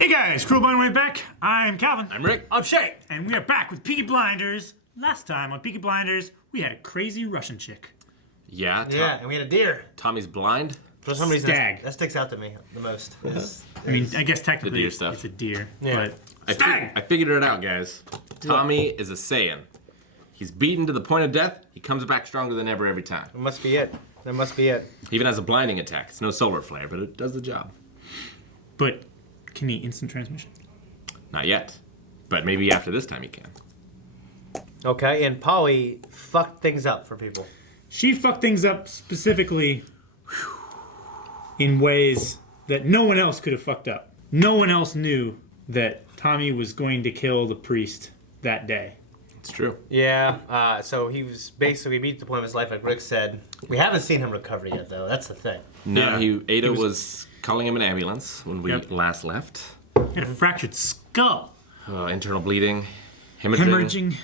Hey guys, Cruel Blind Way back. I'm Calvin. I'm Rick. I'm Shay. And we are back with Peaky Blinders. Last time on Peaky Blinders, we had a crazy Russian chick. Yeah. Yeah, and we had a deer. Tommy's blind. For some reason, Stag. that sticks out to me the most. I mean, I guess technically deer it's stuff. a deer. Yeah. But stag! I figured it out, guys. Tommy is a Saiyan. He's beaten to the point of death. He comes back stronger than ever every time. That must be it. That must be it. He even has a blinding attack. It's no solar flare, but it does the job. But can he instant transmission? Not yet. But maybe after this time he can. Okay, and Polly fucked things up for people. She fucked things up specifically in ways that no one else could have fucked up. No one else knew that Tommy was going to kill the priest that day. It's true. Yeah, so he was basically beat to the point of his life, like Rick said. We haven't seen him recover yet, though. That's the thing. No, Yeah. Ada was calling him an ambulance when we Yep. last left. He had a fractured skull. Internal bleeding. Hemorrhaging. Hemorrhaging.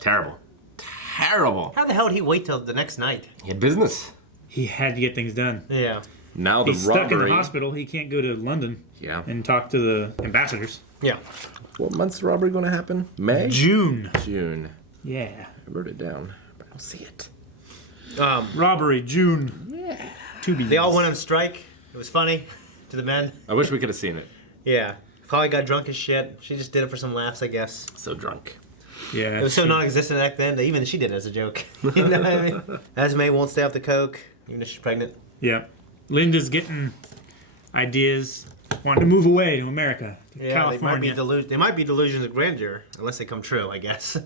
Terrible. Terrible. How the hell did he wait till the next night? He had business. He had to get things done. Yeah. Now the He's stuck in robbery. the hospital. He can't go to London Yeah. and talk to the ambassadors. Yeah. What month's the robbery going to happen? May? June. June. Yeah. I wrote it down, but I don't see it. Robbery, June. Yeah. They all went on strike. It was funny to the men. I wish we could have seen it. Yeah. Polly got drunk as shit. She just did it for some laughs, I guess. So drunk. Yeah. It was so non-existent back then that even she did it as a joke. You know what I mean? Esme won't stay off the coke, even if she's pregnant. Yeah. Linda's getting ideas, wanting to move away to America, to Yeah, California. they might be delusions of grandeur, unless they come true, I guess.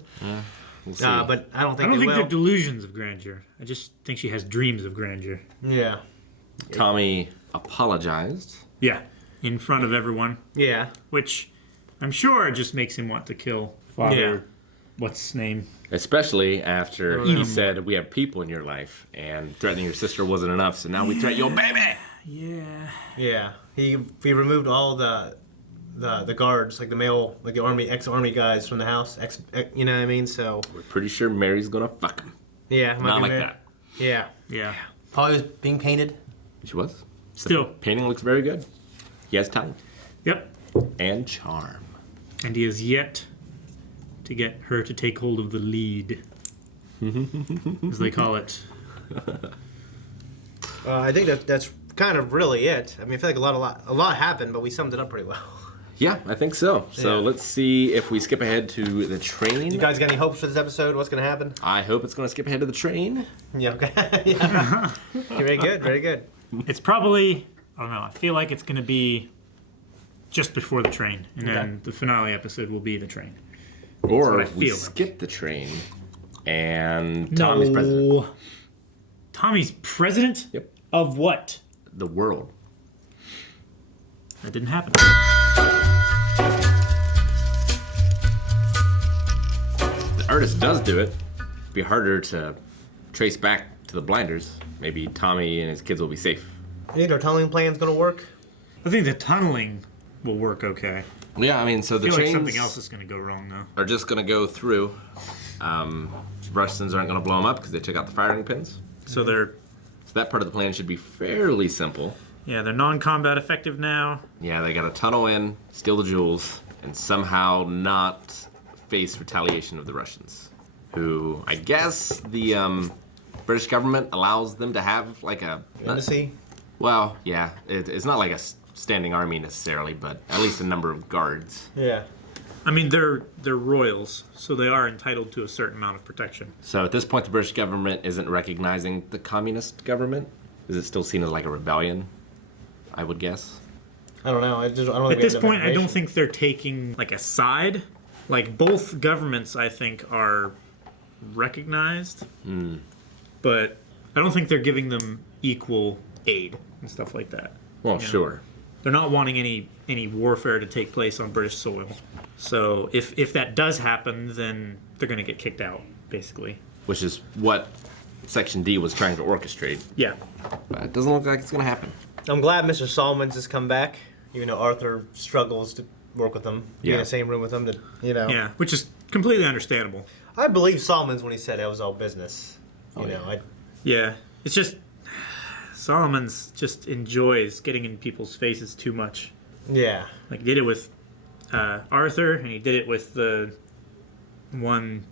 We'll see. But I don't I think don't they think will. they're delusions of grandeur. I just think she has dreams of grandeur. Yeah. Tommy apologized. Yeah. In front of everyone, Yeah. which I'm sure just makes him want to kill Father. Yeah. What's his name? Especially after Even he more. said, we have people in your life, and threatening your sister wasn't enough, so now we threaten your baby! Yeah. Yeah. He removed all the guards, like the male, like the ex-army guys from the house. You know what I mean? So. We're pretty sure Mary's gonna fuck him. Yeah. might Not be like there. that. Yeah. Yeah. Polly was being painted. She was. Still. Painting looks very good. He has talent. Yep. And charm. And he has yet to get her to take hold of the lead, as they call it. I think that's kind of really it. I mean, I feel like a lot happened, but we summed it up pretty well. Yeah, I think so. So Yeah. let's see if we skip ahead to the train. You guys got any hopes for this episode? What's going to happen? I hope it's gonna skip ahead to the train. Yeah, okay. Yeah. Very good, very good. It's probably, I don't know, I feel like it's going to be just before the train. And then Okay. the finale episode will be the train. Or what I if we feel like. skip the train and Tommy's president. No. Tommy's president? Yep. Of what? The world. That didn't happen. The artist does do it. It'd be harder to trace back to the blinders. Maybe Tommy and his kids will be safe. You think our tunneling plan's going to work? I think the tunneling will work okay. Yeah, I mean, so I the feel like trains something else is going to go wrong, though. are just going to go through. Russians aren't going to blow them up because they took out the firing pins. So they're, So that part of the plan should be fairly simple. yeah, they're non-combat effective now. Yeah, they got to tunnel in, steal the jewels, and somehow not face retaliation of the Russians, who I guess the British government allows them to have like a. Embassy? Well, yeah, it's not like a standing army necessarily, but at least a number of guards. Yeah. I mean, they're royals, so they are entitled to a certain amount of protection. So at this point, the British government isn't recognizing the communist government. Is it still seen as like a rebellion? I would guess. I don't know. I don't think At we this have enough point, I don't information. think they're taking like a side. Like both governments, I think, are recognized, but I don't think they're giving them equal aid and stuff like that. Well, Yeah. sure. They're not wanting any warfare to take place on British soil. So if that does happen, then they're going to get kicked out, basically. Which is what Section D was trying to orchestrate. Yeah. But it doesn't look like it's going to happen. I'm glad Mr. Solomons has come back, even though Arthur struggles to work with him. Be in Yeah. the same room with him, to, you know. Yeah, which is completely understandable. I believe Solomons when he said it was all business. You know, yeah. Yeah, it's just Solomon's just enjoys getting in people's faces too much. Yeah. Like, he did it with Arthur, and he did it with the one,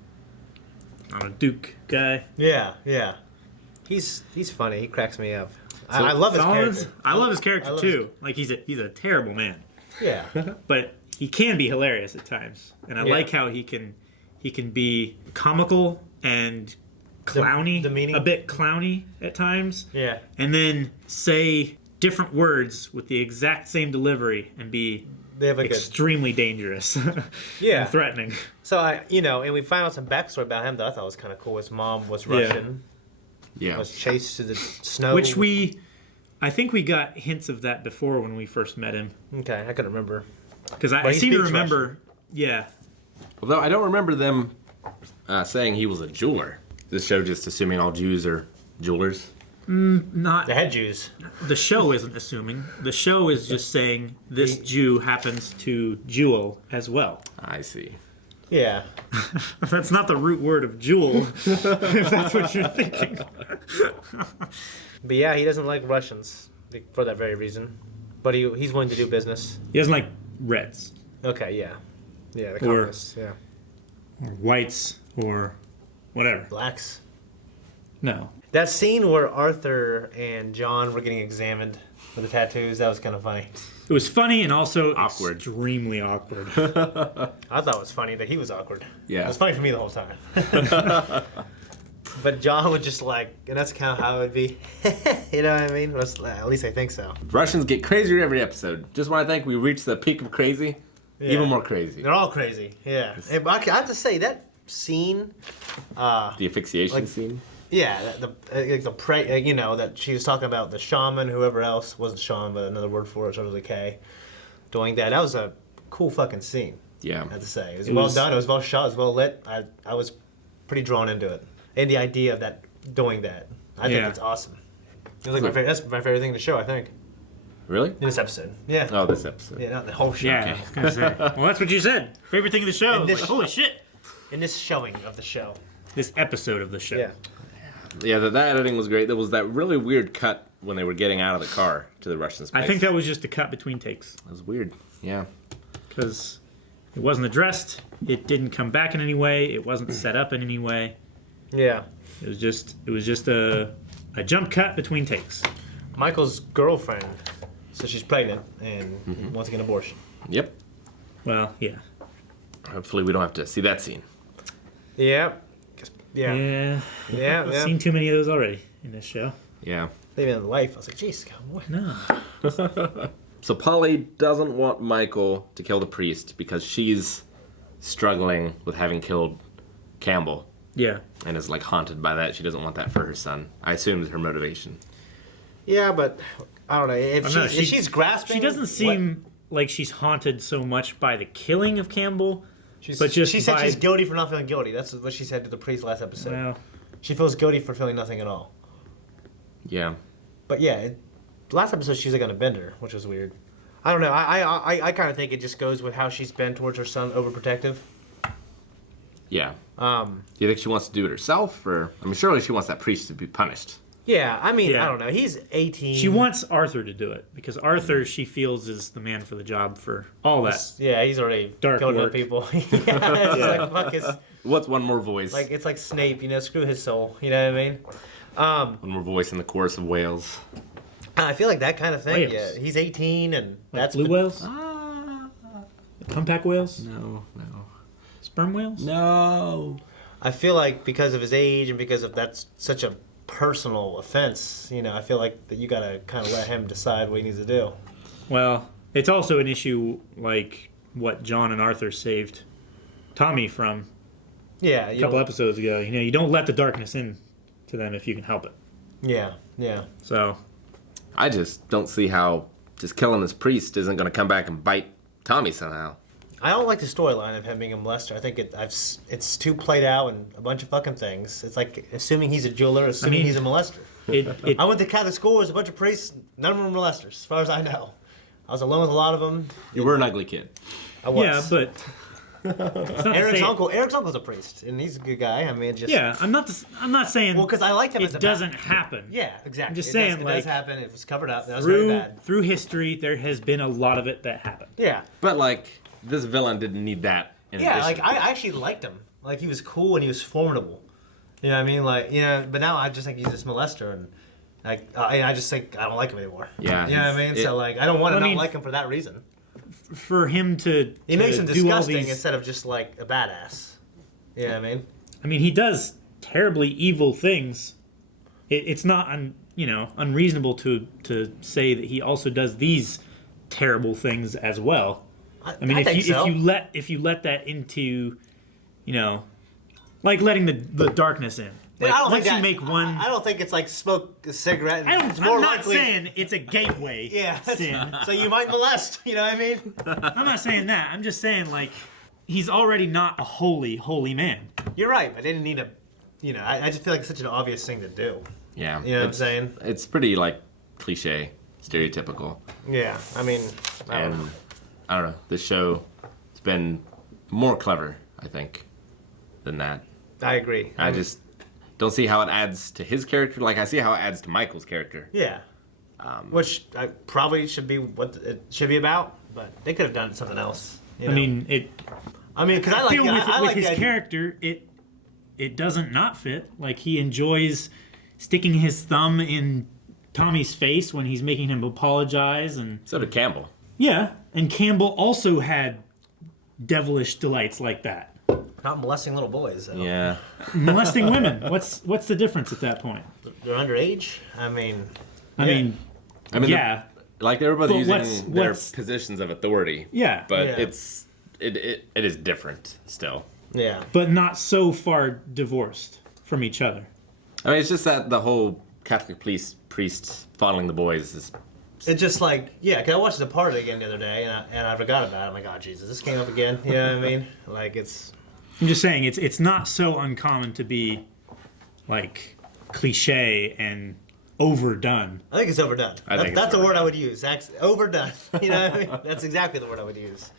I don't know, Duke guy. Yeah, yeah. He's funny. He cracks me up. I love his character. I love his character too. Like, he's a terrible man. Yeah. But he can be hilarious at times, and I like how he can be comical and clowny, demeaning. A bit clowny at times. Yeah. And then say different words with the exact same delivery and be They have extremely dangerous. Yeah. And threatening. So and we find out some backstory about him that I thought was kind of cool. His mom was Russian. Yeah. Was chased to the snow. Which I think we got hints of that before when we first met him. Okay, I couldn't remember. Because I he seem to speaks remember, Russian. yeah. Although I don't remember them saying he was a jeweler. This show just assuming all Jews are jewelers. Not The head Jews. the show isn't assuming. The show is just saying this Jew happens to jewel as well. I see. Yeah. That's not the root word of jewel, if that's what you're thinking. But yeah, he doesn't like Russians for that very reason. But he's willing to do business. He doesn't like reds Okay, yeah. Yeah, the Or- communists, yeah. or whites or whatever. Blacks. No. That scene where Arthur and John were getting examined for the tattoos, that was kind of funny. It was funny and also Awkward. extremely awkward. I thought it was funny that he was awkward. Yeah. It was funny for me the whole time. But John was just like, and that's kind of how it would be. You know what I mean? At least I think so. Russians get crazier every episode. Just when I think we reached the peak of crazy, Yeah. even more crazy. They're all crazy. Yeah. And I have to say, that scene, The asphyxiation like- scene. yeah, that she was talking about the shaman, whoever else, wasn't shaman, but another word for it, started with a K, doing that. That was a cool fucking scene, Yeah. I have to say. It was It well was- done, it was well shot, it was well lit. I was pretty drawn into it. And the idea of that, doing that, I think Yeah. it's awesome. It was like that's my favorite thing in the show, I think. Really? In this episode. Yeah. Oh, this episode. Yeah, not the whole show. Yeah, I was going to say. Well, that's what you said. Favorite thing of the show. And I was this- like, holy shit. In this showing of the show. This episode of the show. Yeah. Yeah, that editing was great. There was that really weird cut when they were getting out of the car to the Russian space. I think that was just a cut between takes. That was weird. Yeah. Because it wasn't addressed. It didn't come back in any way. It wasn't set up in any way. Yeah. It was just a jump cut between takes. Michael's girlfriend, so she's pregnant and wants to get an abortion. Yep. Well, yeah. Hopefully we don't have to see that scene. Yeah. Yeah. Yeah. Yeah. I've Yeah. seen too many of those already in this show. Yeah. Living in life. I was like, jeez, what? No. So Polly doesn't want Michael to kill the priest because she's struggling with having killed Campbell Yeah. and is like haunted by that. She doesn't want that for her son. I assume is her motivation. Yeah, but I don't know. If, I don't know, if she's grasping, She doesn't seem like she's haunted so much by the killing of Campbell. But just she said by- she's guilty for not feeling guilty. That's what she said to the priest last episode. Well, She feels guilty for feeling nothing at all. Yeah. But yeah, last episode she was like on a bender, which was weird. I don't know. I kind of think it just goes with how she's been towards her son, overprotective. Yeah. Um, Do you think she wants to do it herself, or I mean, surely she wants that priest to be punished. yeah, I mean, Yeah. I don't know. He's 18. she wants Arthur to do it because Arthur, she feels, is the man for the job for all that. Yeah, he's already Dark killed other work. people. Yeah, it's like fuck his. What's one more voice? Like it's like Snape, screw his soul. You know what I mean? One more voice in the chorus of Wales. I feel like that kind of thing. Whales. Yeah, he's 18, and Like that's blue whales, Ah. humpback whales, No. sperm whales. No. I feel like because of his age and because of that's such a personal offense. I feel like that you gotta kind of let him decide what he needs to do. Well, it's also an issue like what John and Arthur saved Tommy from Yeah, a couple episodes ago. You don't let the darkness in to them if you can help it. Yeah. So I just don't see how just killing this priest isn't going to come back and bite Tommy somehow. I don't like the storyline of him being a molester. I think it's too played out and a bunch of fucking things. It's like assuming he's a jeweler, assuming mean- he's a molester. it I went to Catholic school. There's a bunch of priests. None of them were molesters, as far as I know. I was alone with a lot of them. You were an ugly kid. I was. yeah, but It's not to Eric's say- uncle. Eric's uncle's a priest, and he's a good guy. I mean, just Yeah, I'm not saying. Well, because I like him as it a doesn't happen. Yeah, exactly. I'm just It saying, does, it like, does happen. It was covered up. That was very Through bad. through history, there has been a lot of it that happened. Yeah. But like, this villain didn't need that. In Yeah, addition. like I actually liked him. Like he was cool and he was formidable. You know what I mean? Like but now I just think he's this molester and like I just think I don't like him anymore. Yeah, You know what I mean? So like I don't want to Well, I not mean, like him for that reason. For him to He makes him do all disgusting these, instead of just like a badass. You know what I mean? I mean, he does terribly evil things. It's not unreasonable to say that he also does these terrible things as well. I mean, I think so. if you let that into, like letting the darkness in. Yeah, Like, I don't once think you that, make one, I don't think it's like smoke a cigarette. It's I'm more not likely. saying it's a gateway Yeah. sin. So you might molest. You know what I mean? I'm not saying that. I'm just saying like he's already not a holy man. You're right. I didn't need a. I just feel like it's such an obvious thing to do. yeah, You know what I'm saying? It's pretty like cliche, stereotypical, Yeah. I mean, I don't know. and I don't know. This show has been more clever, I think, than that. I agree. I just don't see how it adds to his character. Like I see how it adds to Michael's character. Yeah. Which probably should be what it should be about, but they could have done something else. You know? I mean, because I I like feel with I like his the idea- character, it doesn't not fit. Like he enjoys sticking his thumb in Tommy's face when he's making him apologize, and So did Campbell. yeah, and Campbell also had devilish delights like that. Not molesting little boys. Though. Yeah. Molesting women. What's the difference at that point? They're underage. I mean, Yeah, Like they were both But using their what's- positions of authority. yeah, But Yeah. it is different still. yeah. but not so far divorced from each other. I mean, it's just that the whole Catholic priests fondling the boys is. It's just like, cause I watched The Departed again the other day, and I forgot about it. I'm like, oh, Jesus, this came up again. You know what I mean? Like, it's... I'm just saying it's not so uncommon to be like cliche and overdone. I think it's overdone. I think That's it's the word overdone. I would use. Overdone. You know what I mean? That's exactly the word I would use.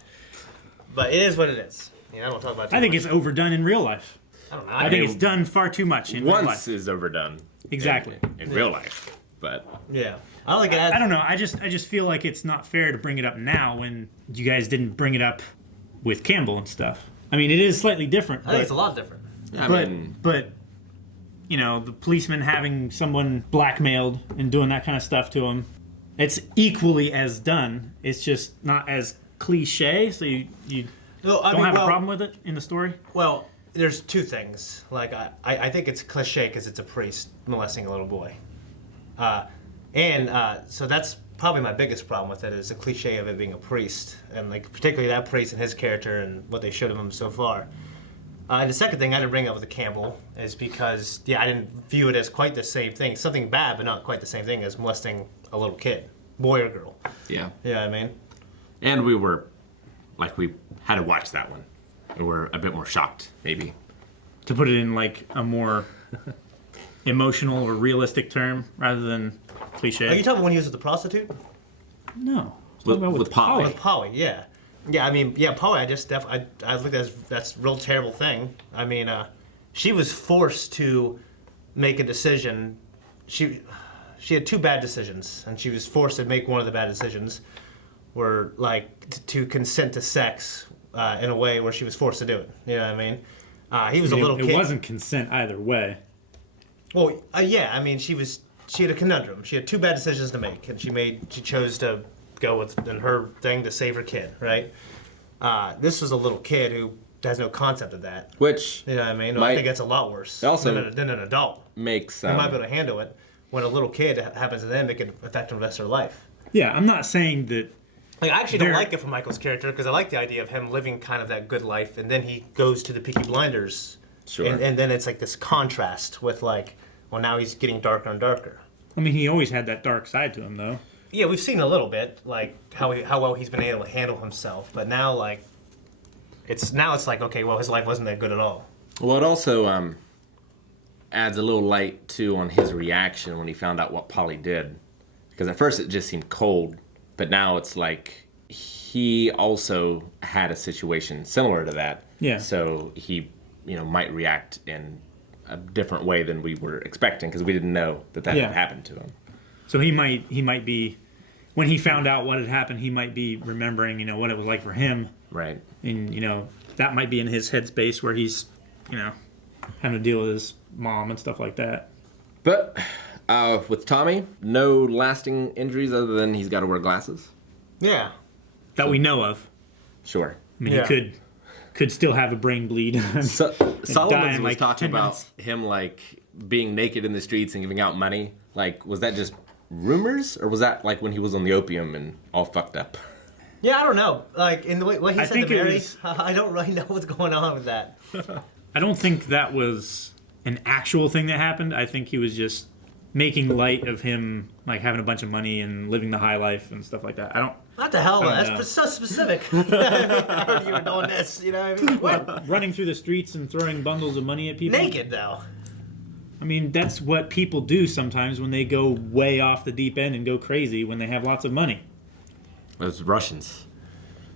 But it is what it is. I don't want to talk about it too I think much. it's overdone in real life. I don't know. I think it's done far too much in real Once life. is overdone. Exactly. In real life. But Yeah. I don't think it adds... I don't know. I just feel like it's not fair to bring it up now when you guys didn't bring it up with Campbell and stuff. I mean, it is slightly different. I think it's a lot different. I But mean, the policeman having someone blackmailed and doing that kind of stuff to him, it's equally as done. It's just not as cliche. So you No, I don't mean, have well, a problem with it in the story. Well, there's two things. Like, I think it's cliche because it's a priest molesting a little boy. So that's probably my biggest problem with it is the cliche of it being a priest. And, like, particularly that priest and his character and what they showed of him so far. And the second thing I didn't bring up with the Campbell is because, I didn't view it as quite the same thing. Something bad, but not quite the same thing as molesting a little kid. Boy or girl. yeah. You know what I mean? And we had to watch that one. We were a bit more shocked, maybe. To put it in like a more emotional or realistic term rather than cliche. Are you talking about when he was with the prostitute? No. I was With- talking about with Polly. With Polly, yeah. Yeah, I mean, Polly, I looked at that's a real terrible thing. I mean, she was forced to make a decision. She had two bad decisions, and she was forced to make one of the bad decisions, were like to consent to sex in a way where she was forced to do it. You know what I mean? He was a little kid. It wasn't consent either way. Well, yeah. I mean, she had a conundrum. She had two bad decisions to make, and she chose to go with her thing to save her kid. Right. This was a little kid who has no concept of that. Which You know what I mean? I might- think that's a lot worse Also- than an adult. makes. They might be able to handle it. When a little kid happens to them, it can affect them the rest of their life. Yeah, I'm not saying that. Like, I actually don't There- like it for Michael's character because I like the idea of him living kind of that good life, and then he goes to the Peaky Blinders, Sure. and then it's like this contrast with like, well, now he's getting darker and darker. I mean, he always had that dark side to him, though. Yeah, we've seen a little bit like how well he's been able to handle himself, but now like, it's like okay, well, his life wasn't that good at all. Well, it also adds a little light too on his reaction when he found out what Polly did, because at first it just seemed cold, but now it's like he also had a situation similar to that. Yeah. So he, might react in a different way than we were expecting because we didn't know that had happened to him. So he might be, when he found out what had happened, he might be remembering, what it was like for him. Right. And, that might be in his headspace where he's, having to deal with his mom and stuff like that. But with Tommy, no lasting injuries other than he's got to wear glasses. Yeah. That we know of. Sure. I mean, he could still have a brain bleed. Solomon was talking 10 about minutes. him being naked in the streets and giving out money. Was that just rumors, or was that when he was on the opium and all fucked up? Yeah, I don't know. In the way what he said think to Mary, was, I don't really know what's going on with that. I don't think that was an actual thing that happened. I think he was just making light of him having a bunch of money and living the high life and stuff like that. What the hell? I don't know. That's so specific. I heard you were doing this. You know what I mean? What? Running through the streets and throwing bundles of money at people. Naked though. I mean, that's what people do sometimes when they go way off the deep end and go crazy when they have lots of money. Those Russians.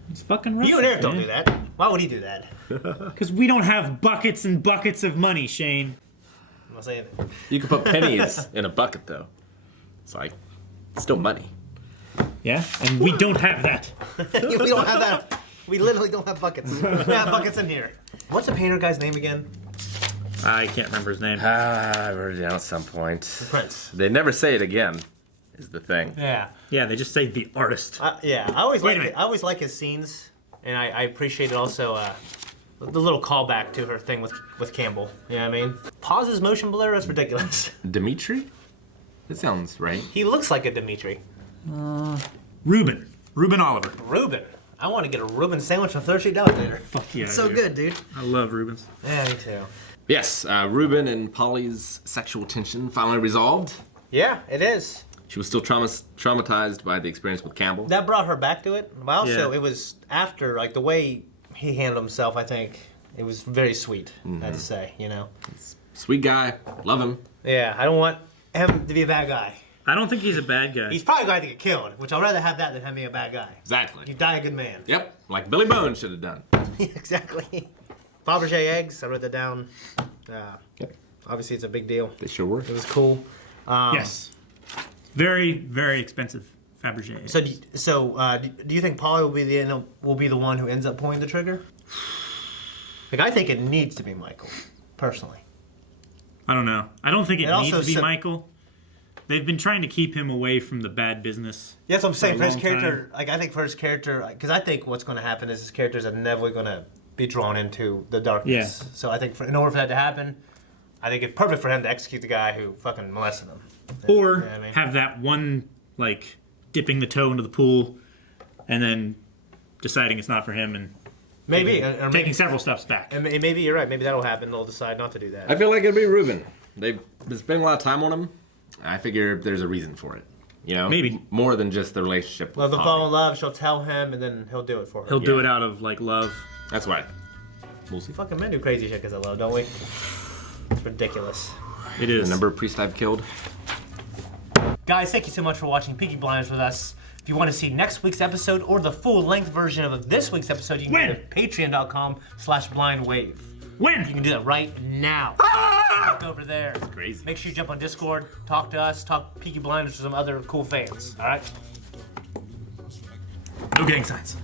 It's fucking Russian. You and Eric don't do that. Why would he do that? Because we don't have buckets and buckets of money, Shane. I'm not saying it. You can put pennies in a bucket, though. It's still money. Yeah, and we don't have that. We don't have that. We literally don't have buckets. We have buckets in here. What's the painter guy's name again? I can't remember his name. I wrote it down at some point. Prince. They never say it again, is the thing. Yeah. Yeah, they just say the artist. I always Wait a like minute. I always like his scenes, and I appreciate it also the little callback to her thing with Campbell. You know what I mean? Pause his motion blur. That's ridiculous. Dimitri? That sounds right. He looks like a Dimitri. Reuben Oliver. Reuben. I want to get a Reuben sandwich from Third Street Deli later. Fuck yeah, It's so dude. good, dude. I love Reubens. Yeah, me too. Yes, Reuben and Polly's sexual tension finally resolved. Yeah, it is. She was still traumatized by the experience with Campbell. That brought her back to it. But also, Yeah. it was after, the way he handled himself, I think, it was very sweet, I have to say, Sweet guy. Love him. Yeah, I don't want him to be a bad guy. I don't think he's a bad guy. He's probably going to get killed, which I'd rather have that than him being a bad guy. Exactly. You die a good man. Yep, like Billy Bones should have done. Exactly. Fabergé eggs, I wrote that down. Yep. Obviously, it's a big deal. They sure were. It was cool. Yes. Very, very expensive Fabergé. Do you think Polly will be the one who ends up pulling the trigger? I think it needs to be Michael, personally. I don't know. I don't think it needs also to be said- Michael. They've been trying to keep him away from the bad business. Yeah, that's what I'm saying. a For his long character, I think for his character, because I think what's going to happen is his character's inevitably going to be drawn into the darkness. Yeah. So I think in order for that to happen, I think it's perfect for him to execute the guy who fucking molested him. Or You know what I mean? have that one, dipping the toe into the pool and then deciding it's not for him and Maybe. taking several steps back. And maybe you're right. Maybe that'll happen. They'll decide not to do that. I feel like it'd be Reuben. They've been spending a lot of time on him. I figure there's a reason for it. Maybe. More than just the relationship with Love the Polly. fall in love. She'll tell him, and then he'll do it for her. He'll do it out of, love. That's why. We'll see. Fucking men do crazy shit because of love, don't we? It's ridiculous. It is. The number of priests I've killed. Guys, thank you so much for watching Peaky Blinders with us. If you want to see next week's episode or the full-length version of this week's episode, you can go to patreon.com/blindwave. When? You can do that right now. Click over there. Crazy. Make sure you jump on Discord, talk to us, talk Peaky Blinders to some other cool fans. All right? No gang signs.